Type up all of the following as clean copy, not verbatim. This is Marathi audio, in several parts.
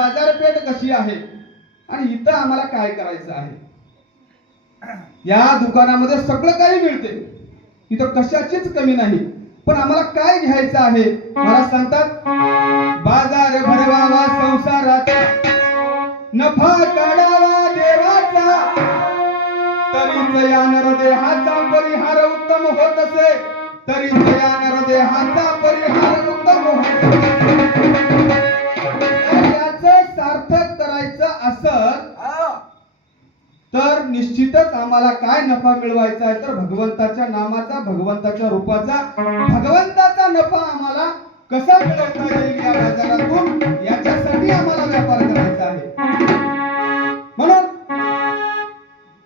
बाजारपेठ कशी आहे आणि इथं आम्हाला काय करायचं आहे. या दुकानामध्ये सगळं काही मिळते, इथं कशाचीच कमी नाही, पण आम्हाला काय घ्यायचं आहे. मला सांगतात बाजार भरवावा संसाराचा, नफा काढावा देवाचा, तरीच या नरदेहाचा परिहार उत्तम होत असे, तरीच या नरदेहाचा परिहार उत्तम होत असे. याचं सार्थक करायचं असत तर निश्चितच आम्हाला काय नफा मिळवायचा आहे, तर भगवंताच्या नामाचा, भगवंताच्या रूपाचा, भगवंताचा नफा आम्हाला कसा मिळवता येईल या बाजारातून, याच्यासाठी आम्हाला व्यापार करायचा आहे. म्हणून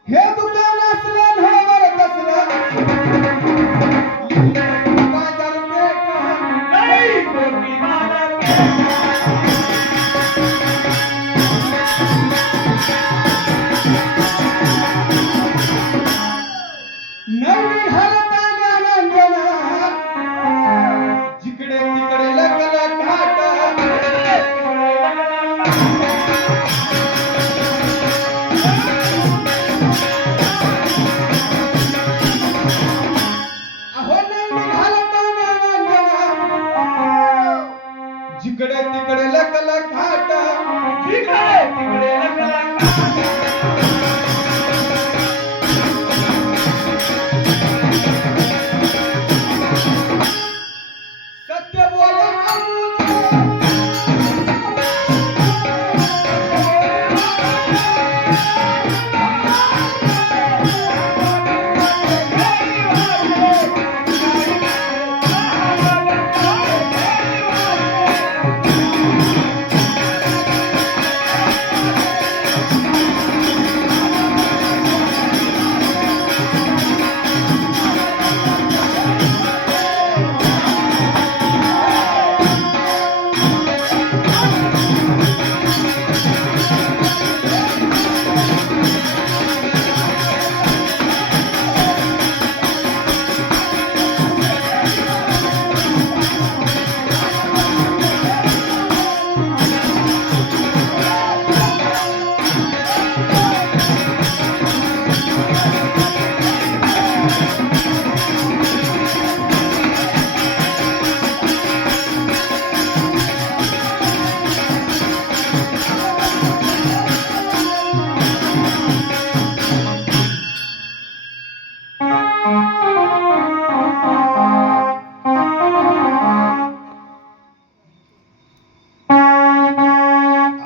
हे दुकान असलं धडवरत असलं बाजारपेठ नाही मोठी बाजारपेठ. नवी हलता ज्ञानांजना, जिकडे तिकडे लगल घाट, अहो नवी हलता ज्ञानांजना, जिकडे तिकडे लगल घाट, जिकडे तिकडे लगल घाट. सत्य बोला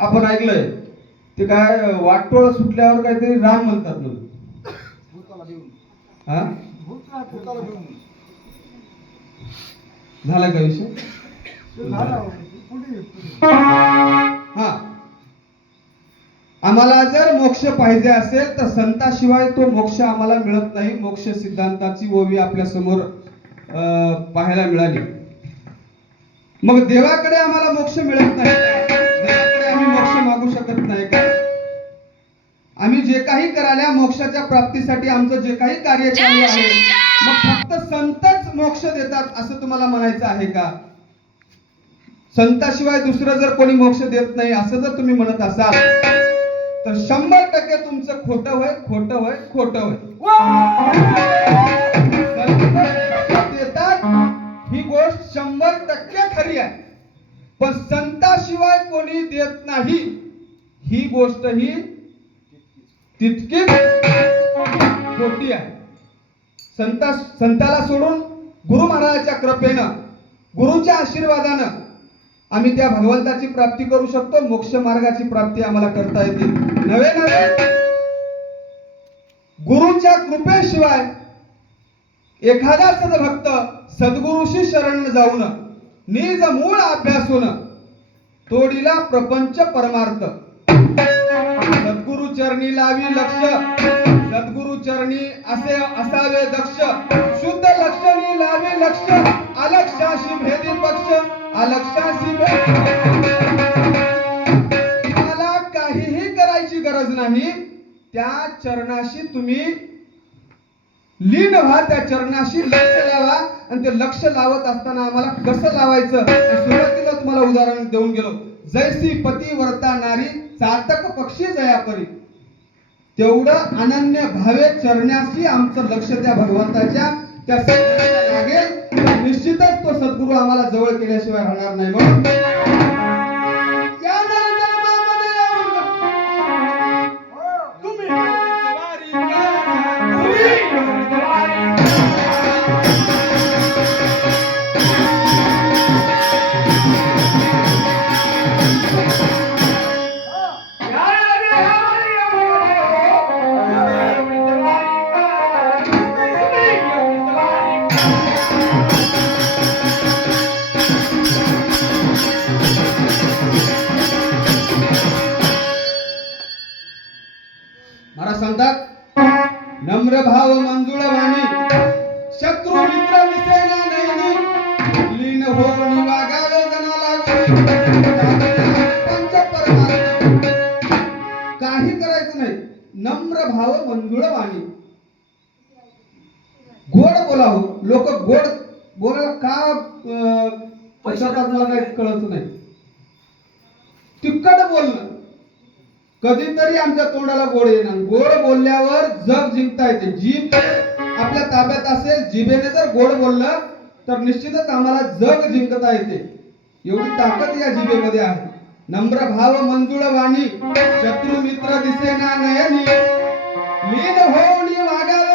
आपण ऐकलंय ते काय वाटोळ सुटल्यावर काहीतरी राम म्हणतात म्हणून. हा झाला का विषय. हा आम्हाला जर मोक्ष पाहिजे असेल तर संताशिवाय तो मोक्ष आम्हाला मिळत नाही. मोक्ष सिद्धांताची ओवी आपल्या समोर पाहायला मिळाली. मग देवाकडे आम्हाला मोक्ष मिळत नाही, देवाकडे आम्ही मोक्ष मागू शकत नाही का. आम्ही जे काही करायला मोक्षाच्या प्राप्तीसाठी आमचं जे काही कार्य चालू आहे, मग फक्त संतच मोक्ष देतात असं तुम्हाला म्हणायचं आहे का. संताशिवाय दुसरं जर कोणी मोक्ष देत नाही असं जर तुम्ही म्हणत असाल तर 100% तुमचं खोटं होय, खोटं होय, खोटं होय. देतात ही गोष्ट 100% खरी आहे, पण संताशिवाय कोणी देत नाही ही गोष्ट ही तितकीच खोटी आहे. संताला सोडून गुरु महाराजांच्या कृपेनं, गुरुच्या आशीर्वादानं आम्ही त्या भगवंताची प्राप्ती करू शकतो. मोक्ष मार्गाची प्राप्ती आम्हाला करता येते. नवे नवे गुरुच्या कृपेशिवाय एखादा सद्भक्त सद्गुरुशी शरण जाऊन निज मूळ अभ्यासून तोडीला प्रपंच परमार्थ. सद्गुरु चरणी लावी लक्ष, सद्गुरु चरणी असावे दक्ष. शुद्ध लक्षणी लावी लक्ष, अलक्षाशी भेदी पक्ष, अलक्षाशी मला काहीही करायची गरज नाही. त्या चरणाशी तुम्ही लीन व्हा, त्या चरणाशी लक्ष लावा. आणि ते लक्ष लावत असताना आम्हाला कसं लावायचं सुरुवातीला तुम्हाला उदाहरण देऊन गेलो. जैसी पतिव्रता नारी चातक पक्षी जयापरी. तेवढं अनन्य भावे चरण्याशी आमचं लक्ष त्या भगवंताच्या त्या सद्गुरूला लागेल. निश्चितच तो सद्गुरू आम्हाला जवळ केल्याशिवाय राहणार नाही. म्हणून या नरजन्मामध्ये येऊन तुम्ही एवढीच वारी करा, तुम्ही एवढीच वारी महाराज सांगतात नम्र भाव मंजुळ वाणी शत्रू मित्र दिसेना नयनी लीन होऊन वागावे जना लागू पंच परमार्थ. काही करायचं नाही. नम्र भाव मंजुळ वाणी गोड बोलावं. लोक गोड बोलायला का पश्चाताप मला काही कळत नाही. तिखट बोलणं कधीतरी आमच्या तोंडाला गोड येणार. गोड बोलल्यावर जग जिंकता येते. जीभ आपल्या ताब्यात असेल, जिभेने जर गोड बोललं तर निश्चितच आम्हाला जग जिंकता येते. एवढी ताकद या जिभेमध्ये आहे. नम्र भाव मंजुळ वाणी शत्रू मित्र दिसेना नयनी लीन होऊन वागावे